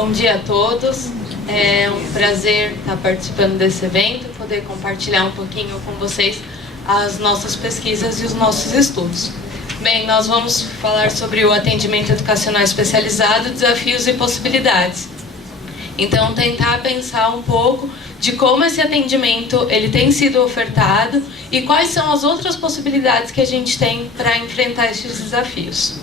Bom dia a todos. É um prazer estar participando desse evento, poder compartilhar um pouquinho com vocês as nossas pesquisas e os nossos estudos. Bem, nós vamos falar sobre o atendimento educacional especializado, desafios e possibilidades. Então, tentar pensar um pouco de como esse atendimento ele tem sido ofertado e quais são as outras possibilidades que a gente tem para enfrentar esses desafios.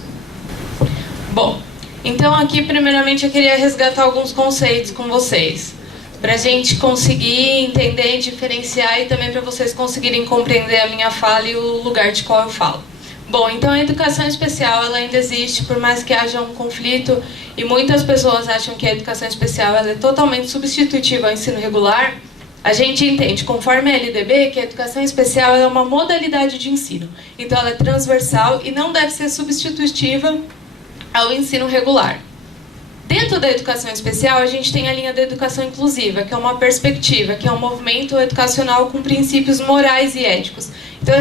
Bom, então aqui primeiramente eu queria resgatar alguns conceitos com vocês, para a gente conseguir entender, diferenciar e também para vocês conseguirem compreender a minha fala e o lugar de qual eu falo. Bom, então a educação especial ela ainda existe, por mais que haja um conflito e muitas pessoas acham que a educação especial ela é totalmente substitutiva ao ensino regular. A gente entende, conforme a LDB, que a educação especial é uma modalidade de ensino. Então ela é transversal e não deve ser substitutiva ao ensino regular. Dentro da educação especial, a gente tem a linha da educação inclusiva, que é uma perspectiva, que é um movimento educacional com princípios morais e éticos. Então,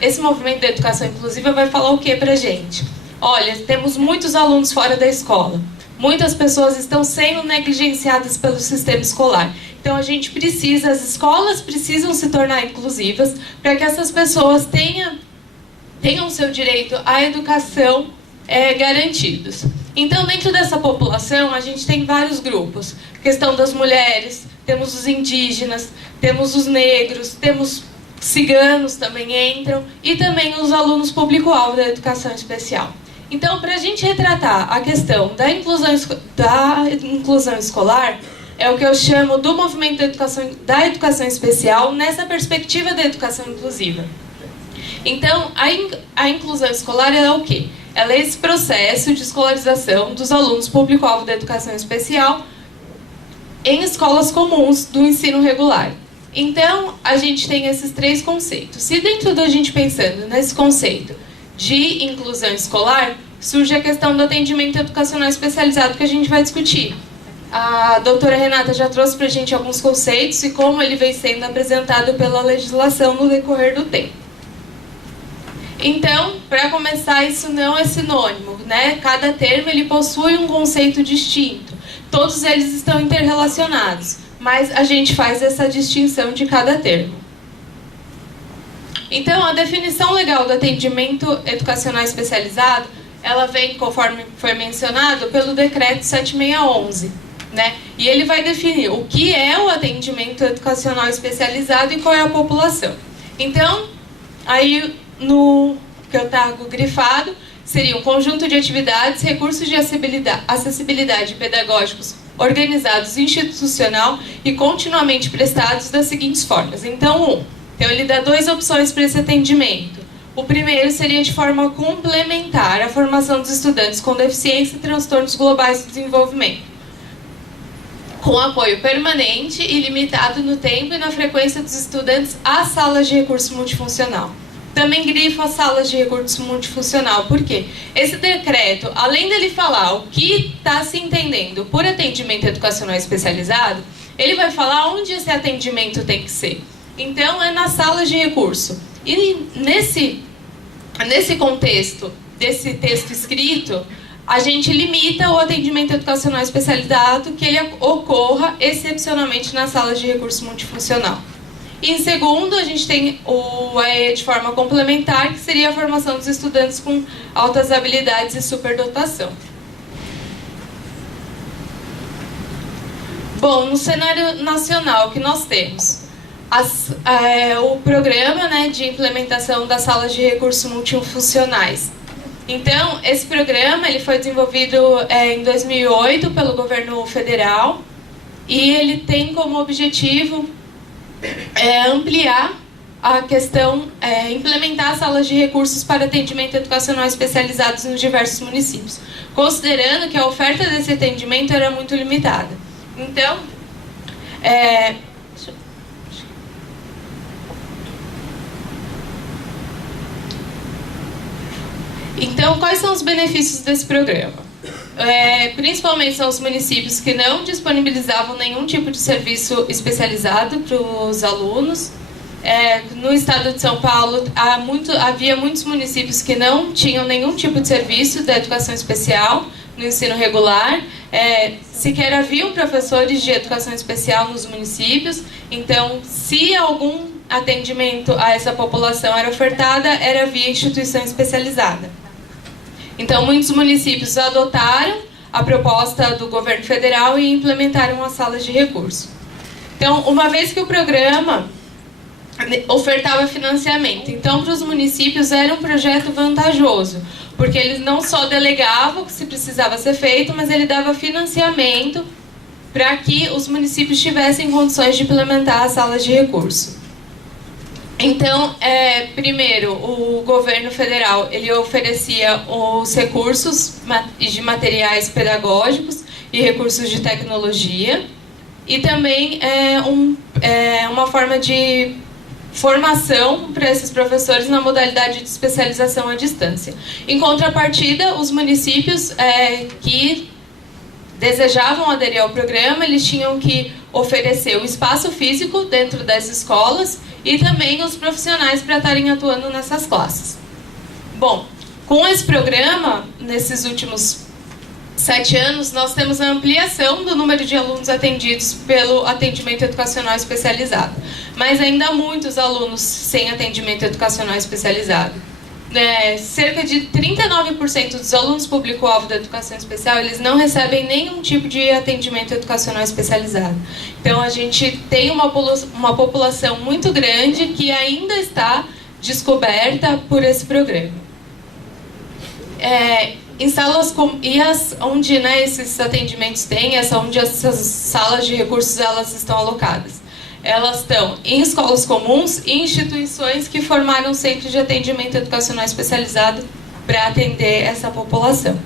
esse movimento da educação inclusiva vai falar o que para a gente? Olha, temos muitos alunos fora da escola. Muitas pessoas estão sendo negligenciadas pelo sistema escolar. Então, a gente precisa, as escolas precisam se tornar inclusivas para que essas pessoas tenham seu direito à educação garantidos. Então, dentro dessa população, a gente tem vários grupos. A questão das mulheres, temos os indígenas, temos os negros, temos ciganos também entram, e também os alunos público-alvo da educação especial. Então, para a gente retratar a questão da inclusão escolar, é o que eu chamo do movimento da educação especial nessa perspectiva da educação inclusiva. Então, a inclusão escolar é o quê? Ela é esse processo de escolarização dos alunos público-alvo da educação especial em escolas comuns do ensino regular. Então, a gente tem esses três conceitos. Se dentro da gente pensando nesse conceito de inclusão escolar, surge a questão do atendimento educacional especializado que a gente vai discutir. A doutora Renata já trouxe para a gente alguns conceitos e como ele vem sendo apresentado pela legislação no decorrer do tempo. Então, para começar, isso não é sinônimo, né? Cada termo ele possui um conceito distinto. Todos eles estão interrelacionados, mas a gente faz essa distinção de cada termo. Então, a definição legal do atendimento educacional especializado, ela vem, conforme foi mencionado, pelo decreto 7611, né? E ele vai definir o que é o atendimento educacional especializado e qual é a população. Então, aí no que eu trago grifado, seria um conjunto de atividades, recursos de acessibilidade pedagógicos organizados institucional e continuamente prestados das seguintes formas. Então, ele dá duas opções para esse atendimento. O primeiro seria de forma complementar à formação dos estudantes com deficiência e transtornos globais do desenvolvimento, com apoio permanente e limitado no tempo e na frequência dos estudantes às salas de recurso multifuncional. Também grifa as salas de recurso multifuncional. Por quê? Esse decreto, além dele falar o que está se entendendo por atendimento educacional especializado, ele vai falar onde esse atendimento tem que ser. Então, é nas salas de recurso. E nesse contexto, desse texto escrito, a gente limita o atendimento educacional especializado que ele ocorra excepcionalmente nas salas de recurso multifuncional. E em segundo, a gente tem o AE de forma complementar, que seria a formação dos estudantes com altas habilidades e superdotação. Bom, no cenário nacional que nós temos o programa, né, de implementação das salas de recursos multifuncionais. Então, esse programa ele foi desenvolvido em 2008 pelo governo federal e ele tem como objetivo ampliar a questão, implementar salas de recursos para atendimento educacional especializados nos diversos municípios, considerando que a oferta desse atendimento era muito limitada. Então, quais são os benefícios desse programa? Principalmente são os municípios que não disponibilizavam nenhum tipo de serviço especializado para os alunos. No estado de São Paulo, havia muitos municípios que não tinham nenhum tipo de serviço da educação especial, no ensino regular, sequer haviam professores de educação especial nos municípios, então, se algum atendimento a essa população era ofertada, era via instituição especializada. Então, muitos municípios adotaram a proposta do governo federal e implementaram as salas de recurso. Então, uma vez que o programa ofertava financiamento, então, para os municípios era um projeto vantajoso, porque eles não só delegavam o que se precisava ser feito, mas ele dava financiamento para que os municípios tivessem condições de implementar as salas de recurso. Então, primeiro, o governo federal ele oferecia os recursos de materiais pedagógicos e recursos de tecnologia, e também uma forma de formação para esses professores na modalidade de especialização à distância. Em contrapartida, os municípios que desejavam aderir ao programa, eles tinham que oferecer o espaço físico dentro das escolas e também os profissionais para estarem atuando nessas classes. Bom, com esse programa, nesses últimos 7 anos, nós temos a ampliação do número de alunos atendidos pelo atendimento educacional especializado. Mas ainda há muitos alunos sem atendimento educacional especializado. Cerca de 39% dos alunos público-alvo da educação especial, eles não recebem nenhum tipo de atendimento educacional especializado. Então, a gente tem uma população muito grande que ainda está descoberta por esse programa. Em salas onde esses atendimentos têm, onde essas salas de recursos elas estão alocadas. Elas estão em escolas comuns e instituições que formaram centros de atendimento educacional especializado para atender essa população.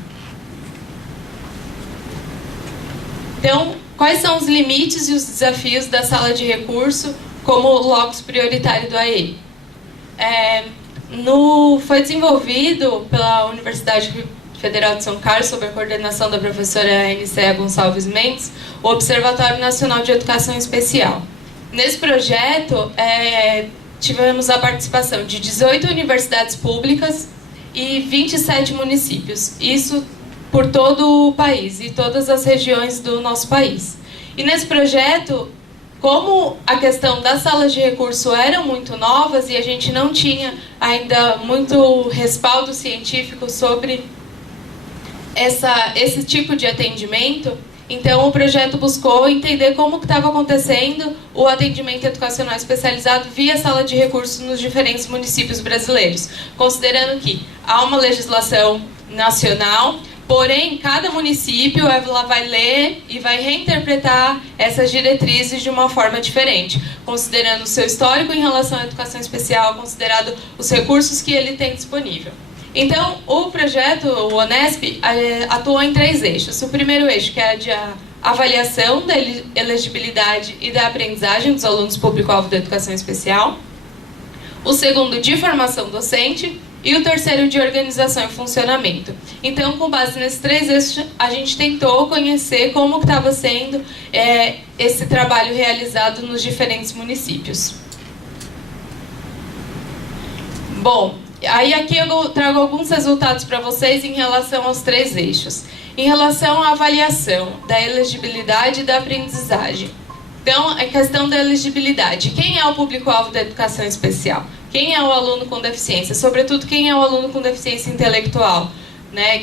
Então, quais são os limites e os desafios da sala de recurso como locus prioritário do AE? Foi desenvolvido pela Universidade Federal de São Carlos, sob a coordenação da professora Nicéia Gonçalves Mendes, o Observatório Nacional de Educação Especial. Nesse projeto, tivemos a participação de 18 universidades públicas e 27 municípios. Isso por todo o país e todas as regiões do nosso país. E nesse projeto, como a questão das salas de recurso eram muito novas e a gente não tinha ainda muito respaldo científico sobre esse tipo de atendimento, então o projeto buscou entender como que estava acontecendo o atendimento educacional especializado via sala de recursos nos diferentes municípios brasileiros, considerando que há uma legislação nacional, porém cada município vai ler e vai reinterpretar essas diretrizes de uma forma diferente, considerando o seu histórico em relação à educação especial, considerado os recursos que ele tem disponível. Então, o projeto, o ONESP, atuou em 3 eixos. O primeiro eixo, que é a de avaliação da elegibilidade e da aprendizagem dos alunos público-alvo da educação especial. O segundo, de formação docente. E o terceiro, de organização e funcionamento. Então, com base nesses 3 eixos, a gente tentou conhecer como estava sendo esse trabalho realizado nos diferentes municípios. Bom, aí aqui eu trago alguns resultados para vocês em relação aos 3 eixos. Em relação à avaliação da elegibilidade e da aprendizagem. Então, a questão da elegibilidade. Quem é o público-alvo da educação especial? Quem é o aluno com deficiência? Sobretudo, quem é o aluno com deficiência intelectual?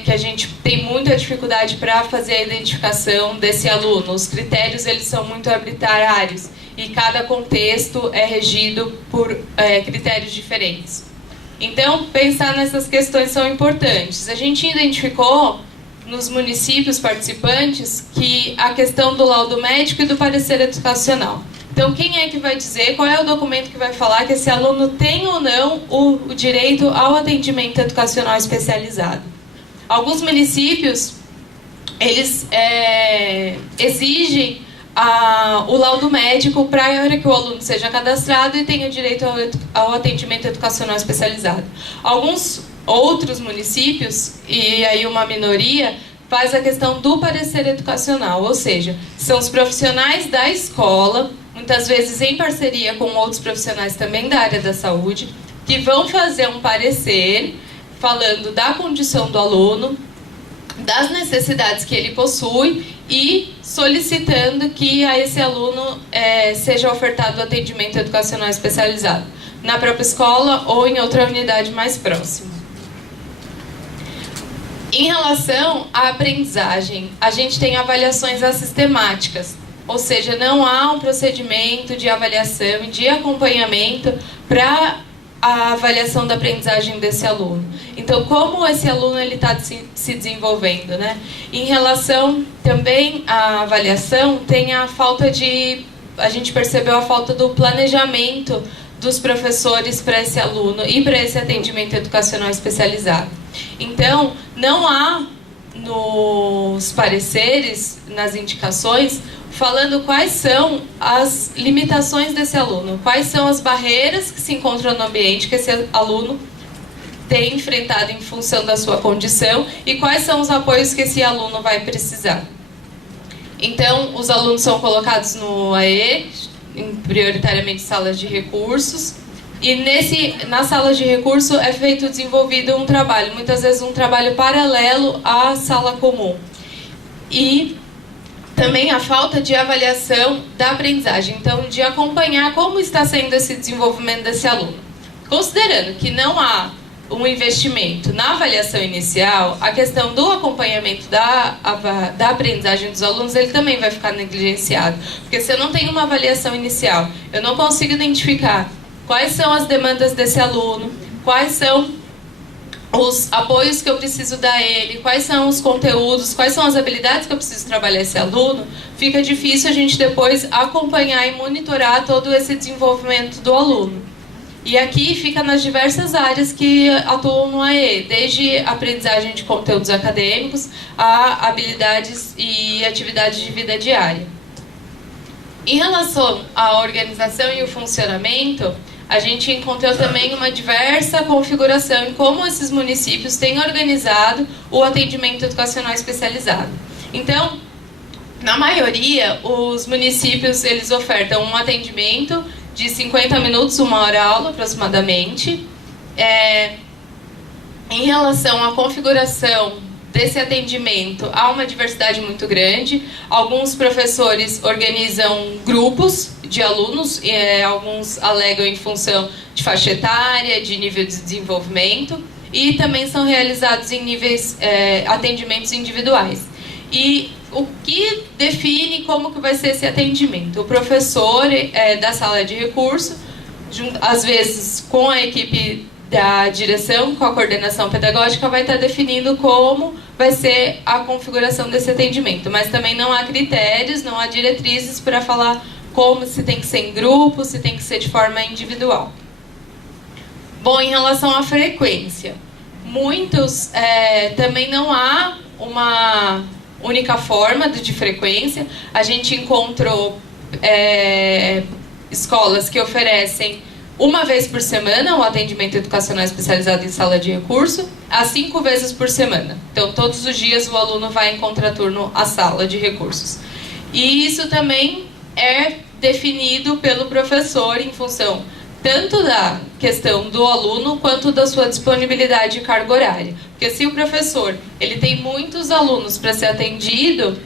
Que a gente tem muita dificuldade para fazer a identificação desse aluno. Os critérios eles são muito arbitrários e cada contexto é regido por critérios diferentes. Então, pensar nessas questões são importantes. A gente identificou nos municípios participantes que a questão do laudo médico e do parecer educacional. Então, quem é que vai dizer, qual é o documento que vai falar que esse aluno tem ou não o direito ao atendimento educacional especializado? Alguns municípios, eles exigem o laudo médico para que o aluno seja cadastrado e tenha direito ao atendimento educacional especializado. Alguns outros municípios, e aí uma minoria, faz a questão do parecer educacional, ou seja, são os profissionais da escola, muitas vezes em parceria com outros profissionais também da área da saúde, que vão fazer um parecer falando da condição do aluno, das necessidades que ele possui e solicitando que a esse aluno seja ofertado atendimento educacional especializado na própria escola ou em outra unidade mais próxima. Em relação à aprendizagem, a gente tem avaliações assistemáticas, ou seja, não há um procedimento de avaliação e de acompanhamento para a avaliação da aprendizagem desse aluno. Então, como esse aluno está se desenvolvendo, né? Em relação também à avaliação, tem a falta de... A gente percebeu a falta do planejamento dos professores para esse aluno e para esse atendimento educacional especializado. Então, não há nos pareceres, nas indicações, falando quais são as limitações desse aluno, quais são as barreiras que se encontram no ambiente que esse aluno tem enfrentado em função da sua condição e quais são os apoios que esse aluno vai precisar. Então, os alunos são colocados no AE, prioritariamente salas de recursos, e na sala de recurso é desenvolvido um trabalho, muitas vezes um trabalho paralelo à sala comum. E também a falta de avaliação da aprendizagem, então de acompanhar como está sendo esse desenvolvimento desse aluno. Considerando que não há um investimento na avaliação inicial, a questão do acompanhamento da aprendizagem dos alunos, ele também vai ficar negligenciado. Porque se eu não tenho uma avaliação inicial, eu não consigo identificar quais são as demandas desse aluno, quais são os apoios que eu preciso dar a ele, quais são os conteúdos, quais são as habilidades que eu preciso trabalhar esse aluno, fica difícil a gente depois acompanhar e monitorar todo esse desenvolvimento do aluno. E aqui fica nas diversas áreas que atuam no AE, desde aprendizagem de conteúdos acadêmicos a habilidades e atividades de vida diária. Em relação à organização e o funcionamento, a gente encontrou também uma diversa configuração em como esses municípios têm organizado o atendimento educacional especializado. Então, na maioria, os municípios eles ofertam um atendimento de 50 minutos, 1 hora aula aproximadamente. Em relação à configuração desse atendimento, há uma diversidade muito grande. Alguns professores organizam grupos de alunos, alguns alegam em função de faixa etária, de nível de desenvolvimento, e também são realizados em níveis, atendimentos individuais. E o que define como que vai ser esse atendimento? O professor da sala de recurso, às vezes com a equipe da direção, com a coordenação pedagógica, vai estar definindo como vai ser a configuração desse atendimento. Mas também não há critérios, não há diretrizes para falar como, se tem que ser em grupo, se tem que ser de forma individual. Bom, em relação à frequência, muitos também não há uma única forma de frequência. A gente encontrou escolas que oferecem 1 vez por semana o atendimento educacional especializado em sala de recurso, a 5 vezes por semana. Então, todos os dias o aluno vai em contraturno à sala de recursos. E isso também é definido pelo professor em função tanto da questão do aluno quanto da sua disponibilidade de carga horária. Porque se o professor ele tem muitos alunos para ser atendido,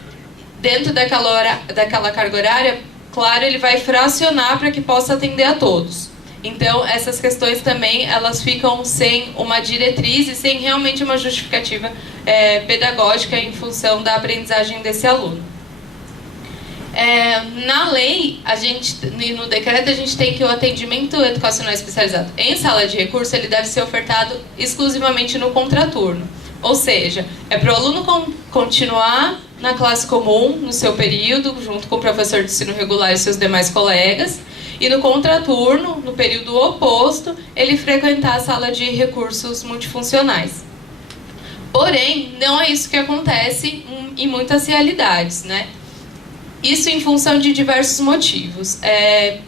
dentro daquela carga horária, claro, ele vai fracionar para que possa atender a todos. Então, essas questões também elas ficam sem uma diretriz e sem realmente uma justificativa pedagógica em função da aprendizagem desse aluno. Na lei, e no decreto, a gente tem que o atendimento educacional especializado em sala de recurso ele deve ser ofertado exclusivamente no contraturno. Ou seja, é para o aluno continuar na classe comum, no seu período, junto com o professor de ensino regular e seus demais colegas, e no contraturno, no período oposto, ele frequentar a sala de recursos multifuncionais. Porém, não é isso que acontece em muitas realidades, né? Isso em função de diversos motivos.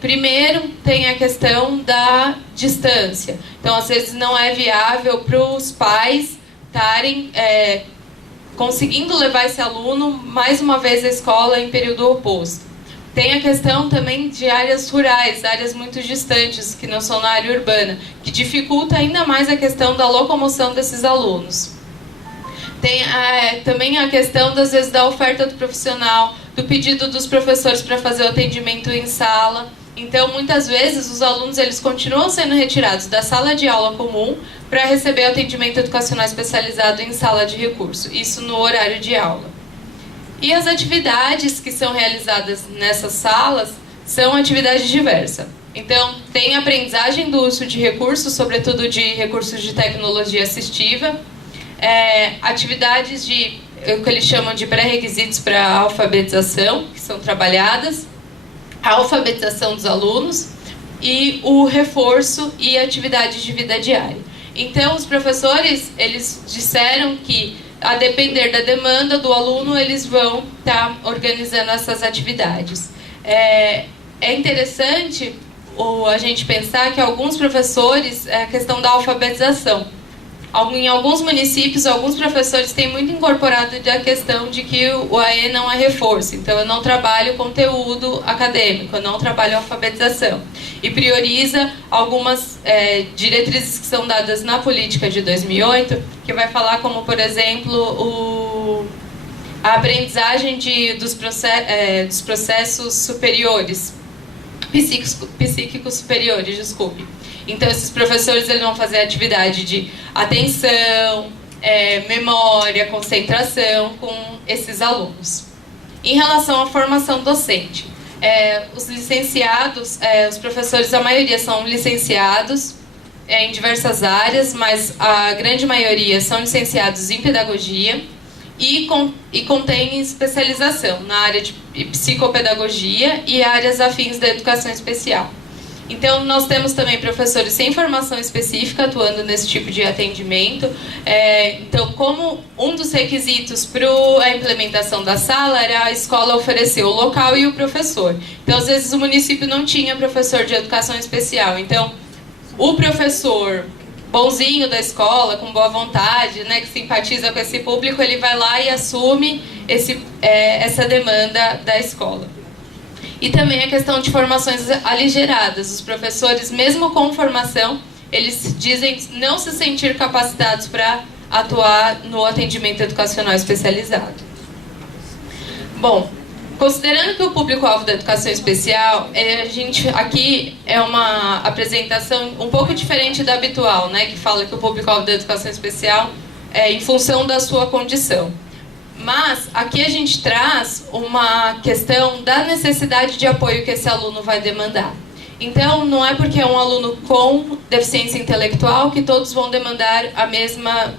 Primeiro, tem a questão da distância. Então, às vezes, não é viável para os pais estarem conseguindo levar esse aluno mais uma vez à escola em período oposto. Tem a questão também de áreas rurais, áreas muito distantes, que não são na área urbana, que dificulta ainda mais a questão da locomoção desses alunos. Tem também a questão, às vezes, da oferta do profissional, do pedido dos professores para fazer o atendimento em sala. Então, muitas vezes, os alunos eles continuam sendo retirados da sala de aula comum para receber atendimento educacional especializado em sala de recurso, isso no horário de aula. E as atividades que são realizadas nessas salas são atividades diversas. Então, tem aprendizagem do uso de recursos, sobretudo de recursos de tecnologia assistiva, atividades de o que eles chamam de pré-requisitos para a alfabetização, que são trabalhadas, a alfabetização dos alunos e o reforço e atividades de vida diária. Então, os professores, eles disseram que, a depender da demanda do aluno, eles vão estar organizando essas atividades. É interessante a gente pensar que alguns professores, a questão da alfabetização, em alguns municípios, alguns professores têm muito incorporado a questão de que o AE não é reforço. Então, eu não trabalho conteúdo acadêmico, eu não trabalho alfabetização. E prioriza algumas diretrizes que são dadas na política de 2008, que vai falar como, por exemplo, a aprendizagem dos processos superiores, psíquicos superiores, desculpe. Então, esses professores eles vão fazer atividade de atenção, memória, concentração com esses alunos. Em relação à formação docente, os licenciados, os professores, a maioria são licenciados em diversas áreas, mas a grande maioria são licenciados em pedagogia e contém especialização na área de psicopedagogia e áreas afins da educação especial. Então, nós temos também professores sem formação específica atuando nesse tipo de atendimento. Então, como um dos requisitos para a implementação da sala era a escola oferecer o local e o professor. Então, às vezes, o município não tinha professor de educação especial. Então, o professor bonzinho da escola, com boa vontade, né, que simpatiza com esse público, ele vai lá e assume essa demanda da escola. E também a questão de formações aligeradas. Os professores, mesmo com formação, eles dizem não se sentir capacitados para atuar no atendimento educacional especializado. Bom, considerando que o público-alvo da educação especial, aqui é uma apresentação um pouco diferente da habitual, né, que fala que o público-alvo da educação especial é em função da sua condição. Mas aqui a gente traz uma questão da necessidade de apoio que esse aluno vai demandar. Então, não é porque é um aluno com deficiência intelectual que todos vão demandar a mesma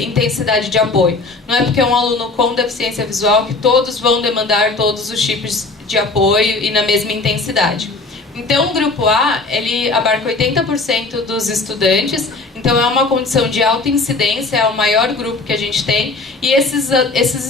intensidade de apoio. Não é porque é um aluno com deficiência visual que todos vão demandar todos os tipos de apoio e na mesma intensidade. Então, o grupo A, ele abarca 80% dos estudantes, então é uma condição de alta incidência, é o maior grupo que a gente tem, e esses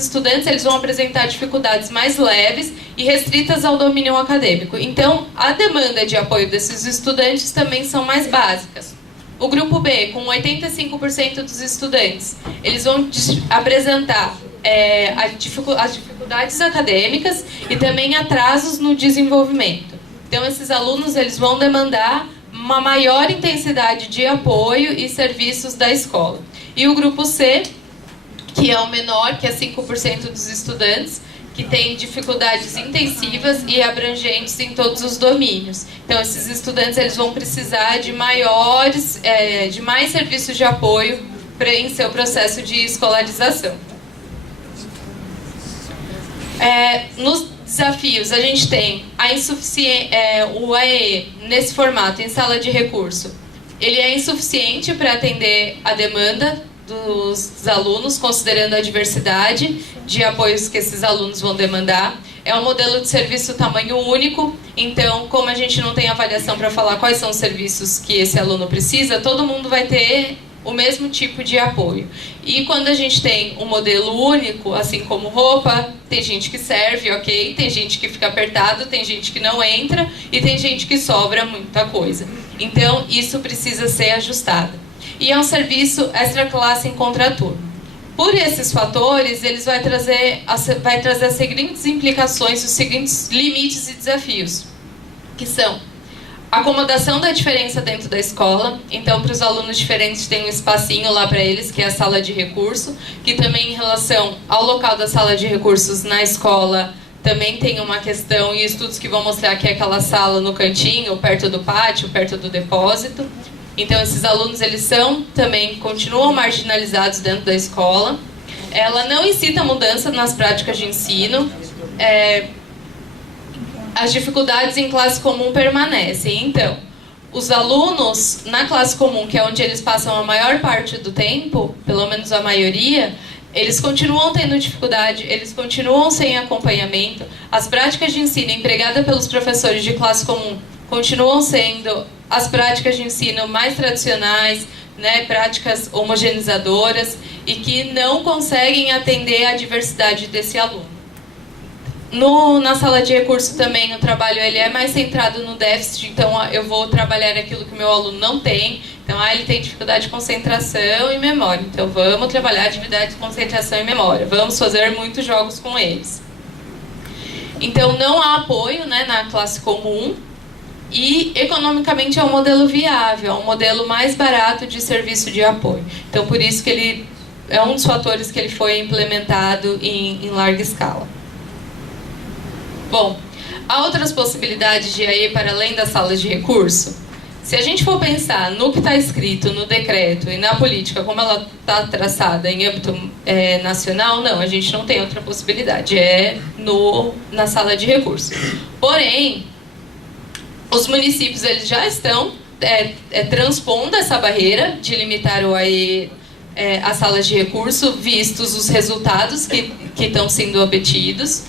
estudantes eles vão apresentar dificuldades mais leves e restritas ao domínio acadêmico. Então, a demanda de apoio desses estudantes também são mais básicas. O grupo B, com 85% dos estudantes, eles vão apresentar as dificuldades acadêmicas e também atrasos no desenvolvimento. Então, esses alunos eles vão demandar uma maior intensidade de apoio e serviços da escola. E o grupo C, que é o menor, que é 5% dos estudantes, que tem dificuldades intensivas e abrangentes em todos os domínios. Então, esses estudantes eles vão precisar de mais serviços de apoio em seu processo de escolarização. Nos desafios, a gente tem o AE nesse formato, em sala de recurso. Ele é insuficiente para atender a demanda dos alunos, considerando a diversidade de apoios que esses alunos vão demandar. É um modelo de serviço tamanho único, então, como a gente não tem avaliação para falar quais são os serviços que esse aluno precisa, todo mundo vai ter o mesmo tipo de apoio. E quando a gente tem um modelo único, assim como roupa, tem gente que serve, ok, tem gente que fica apertado, tem gente que não entra e tem gente que sobra muita coisa. Então, isso precisa ser ajustado. E é um serviço extra classe em contraturno. Por esses fatores, eles vai trazer as seguintes implicações, os seguintes limites e desafios, que são Acomodação da diferença dentro da escola. Então, para os alunos diferentes, tem um espacinho lá para eles, que é a sala de recurso, que também, em relação ao local da sala de recursos na escola, também tem uma questão e estudos que vão mostrar que é aquela sala no cantinho, perto do pátio, perto do depósito. Então, esses alunos, eles também continuam marginalizados dentro da escola. Ela não incita mudança nas práticas de ensino. As dificuldades em classe comum permanecem. Então, os alunos na classe comum, que é onde eles passam a maior parte do tempo, pelo menos a maioria, eles continuam tendo dificuldade, eles continuam sem acompanhamento. As práticas de ensino empregadas pelos professores de classe comum continuam sendo as práticas de ensino mais tradicionais, né, práticas homogeneizadoras, e que não conseguem atender à diversidade desse aluno. Na sala de recurso também o trabalho ele é mais centrado no déficit, então eu vou trabalhar aquilo que o meu aluno não tem. Então, ele tem dificuldade de concentração e memória. Então, vamos trabalhar atividade de concentração e memória. Vamos fazer muitos jogos com eles. Então, não há apoio, né, na classe comum. E, economicamente, é um modelo viável, é um modelo mais barato de serviço de apoio. Então, por isso que ele é um dos fatores que ele foi implementado em larga escala. Bom, há outras possibilidades de AE para além das salas de recurso? Se a gente for pensar no que está escrito no decreto e na política, como ela está traçada em âmbito nacional, não, a gente não tem outra possibilidade, na sala de recurso. Porém, os municípios eles já estão transpondo essa barreira de limitar o AE às salas de recurso, vistos os resultados que estão sendo obtidos.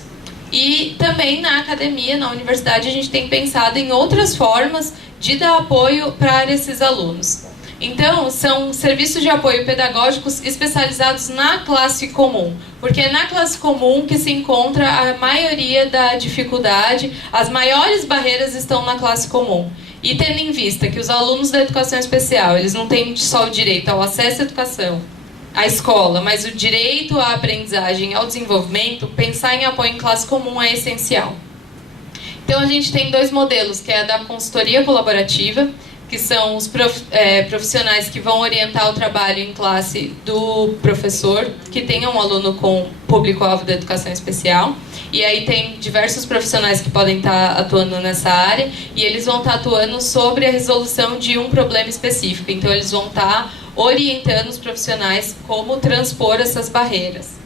E também na academia, na universidade, a gente tem pensado em outras formas de dar apoio para esses alunos. Então, são serviços de apoio pedagógicos especializados na classe comum, porque é na classe comum que se encontra a maioria da dificuldade, as maiores barreiras estão na classe comum. E tendo em vista que os alunos da educação especial, eles não têm só o direito ao acesso à educação, à escola, mas o direito à aprendizagem, ao desenvolvimento, pensar em apoio em classe comum é essencial. Então, a gente tem dois modelos, que é a da consultoria colaborativa, que são os profissionais que vão orientar o trabalho em classe do professor, que tenha um aluno com público-alvo da educação especial. E aí tem diversos profissionais que podem estar atuando nessa área, e eles vão estar atuando sobre a resolução de um problema específico. Então, eles vão estar orientando os profissionais como transpor essas barreiras.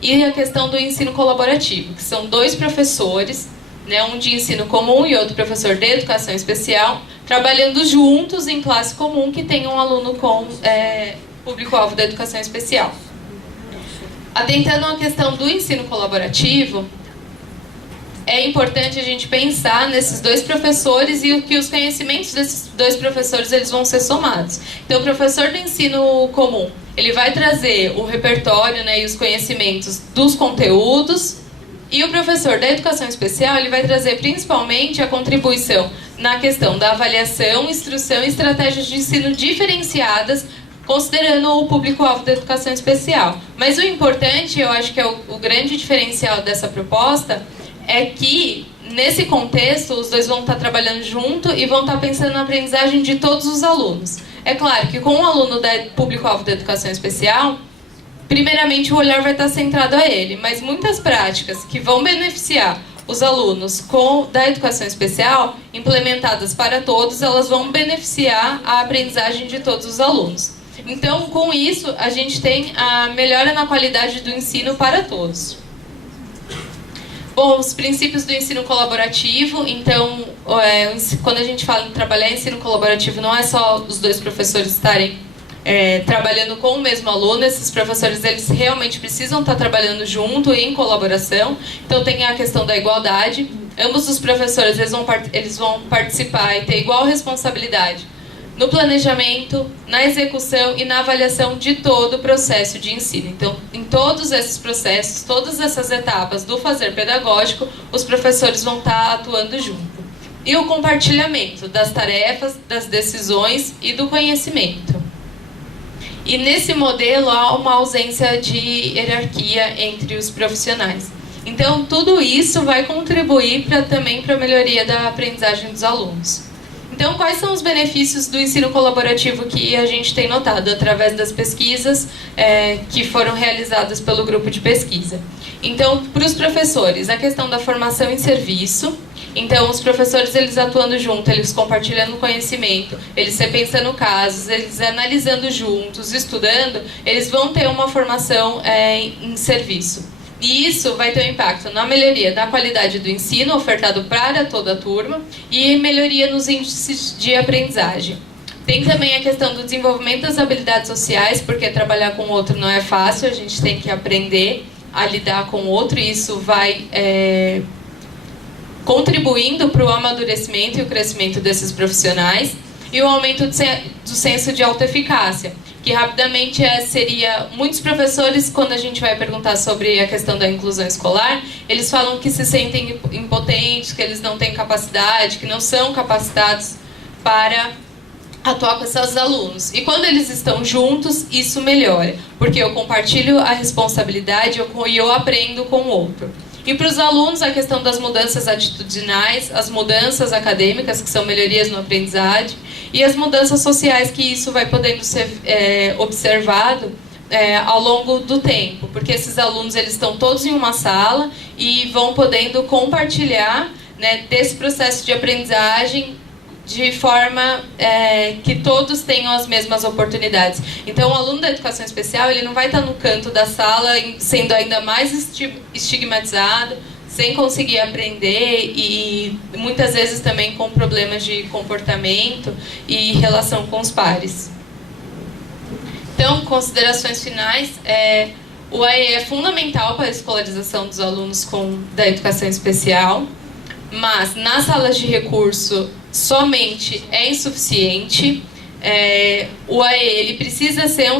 E a questão do ensino colaborativo, que são dois professores, né, um de ensino comum e outro professor de educação especial, trabalhando juntos em classe comum que tem um aluno com público-alvo da educação especial. Atentando à questão do ensino colaborativo, é importante a gente pensar nesses dois professores e que os conhecimentos desses dois professores eles vão ser somados. Então, o professor do ensino comum, ele vai trazer o repertório, né, e os conhecimentos dos conteúdos, e o professor da educação especial ele vai trazer principalmente a contribuição na questão da avaliação, instrução e estratégias de ensino diferenciadas, considerando o público-alvo da educação especial. Mas o importante, eu acho que é o grande diferencial dessa proposta, é que, nesse contexto, os dois vão estar trabalhando junto e vão estar pensando na aprendizagem de todos os alunos. É claro que com o aluno da público-alvo da educação especial, primeiramente o olhar vai estar centrado a ele, mas muitas práticas que vão beneficiar os alunos da educação especial, implementadas para todos, elas vão beneficiar a aprendizagem de todos os alunos. Então, com isso, a gente tem a melhora na qualidade do ensino para todos. Bom, os princípios do ensino colaborativo, então, quando a gente fala em trabalhar ensino colaborativo, não é só os dois professores estarem trabalhando com o mesmo aluno, esses professores eles realmente precisam estar trabalhando junto e em colaboração. Então, tem a questão da igualdade. Ambos os professores eles vão participar e ter igual responsabilidade no planejamento, na execução e na avaliação de todo o processo de ensino. Então, em todos esses processos, todas essas etapas do fazer pedagógico, os professores vão estar atuando junto. E o compartilhamento das tarefas, das decisões e do conhecimento. E nesse modelo há uma ausência de hierarquia entre os profissionais. Então, tudo isso vai contribuir também para a melhoria da aprendizagem dos alunos. Então, quais são os benefícios do ensino colaborativo que a gente tem notado através das pesquisas que foram realizadas pelo grupo de pesquisa? Então, para os professores, a questão da formação em serviço. Então, os professores, eles atuando junto, eles compartilhando conhecimento, eles repensando casos, eles analisando juntos, estudando, eles vão ter uma formação em serviço. E isso vai ter um impacto na melhoria da qualidade do ensino ofertado para toda a turma e melhoria nos índices de aprendizagem. Tem também a questão do desenvolvimento das habilidades sociais, porque trabalhar com o outro não é fácil, a gente tem que aprender a lidar com o outro, e isso vai contribuindo para o amadurecimento e o crescimento desses profissionais, e o aumento do senso de autoeficácia, que rapidamente seria... Muitos professores, quando a gente vai perguntar sobre a questão da inclusão escolar, eles falam que se sentem impotentes, que eles não têm capacidade, que não são capacitados para atuar com esses alunos. E quando eles estão juntos, isso melhora, porque eu compartilho a responsabilidade e eu aprendo com o outro. E para os alunos, a questão das mudanças atitudinais, as mudanças acadêmicas, que são melhorias no aprendizagem, e as mudanças sociais, que isso vai podendo ser observado ao longo do tempo, porque esses alunos, eles estão todos em uma sala e vão podendo compartilhar, né, desse processo de aprendizagem de forma que todos tenham as mesmas oportunidades. Então, o aluno da educação especial, ele não vai estar no canto da sala sendo ainda mais estigmatizado, sem conseguir aprender e muitas vezes também com problemas de comportamento e relação com os pares. Então, considerações finais. O AE é fundamental para a escolarização dos alunos da educação especial, mas nas salas de recurso somente é insuficiente. O AE, ele precisa ser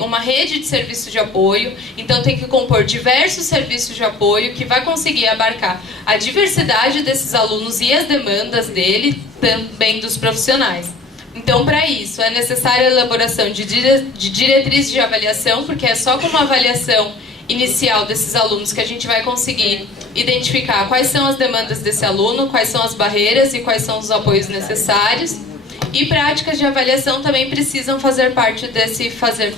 uma rede de serviço de apoio, então tem que compor diversos serviços de apoio que vai conseguir abarcar a diversidade desses alunos e as demandas dele, também dos profissionais. Então, para isso, é necessária a elaboração de diretrizes de avaliação, porque é só com uma avaliação inicial desses alunos que a gente vai conseguir identificar quais são as demandas desse aluno, quais são as barreiras e quais são os apoios necessários. E práticas de avaliação também precisam fazer parte desse fazer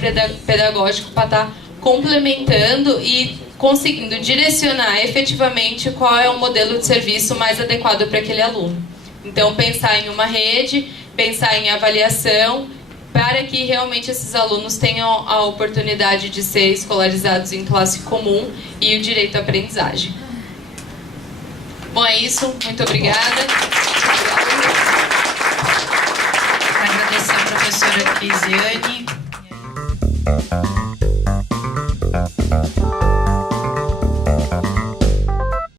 pedagógico para estar complementando e conseguindo direcionar efetivamente qual é o modelo de serviço mais adequado para aquele aluno. Então, pensar em uma rede, pensar em avaliação, para que realmente esses alunos tenham a oportunidade de ser escolarizados em classe comum e o direito à aprendizagem. Bom, é isso. Muito obrigada. Agradecer a professora Keisiane.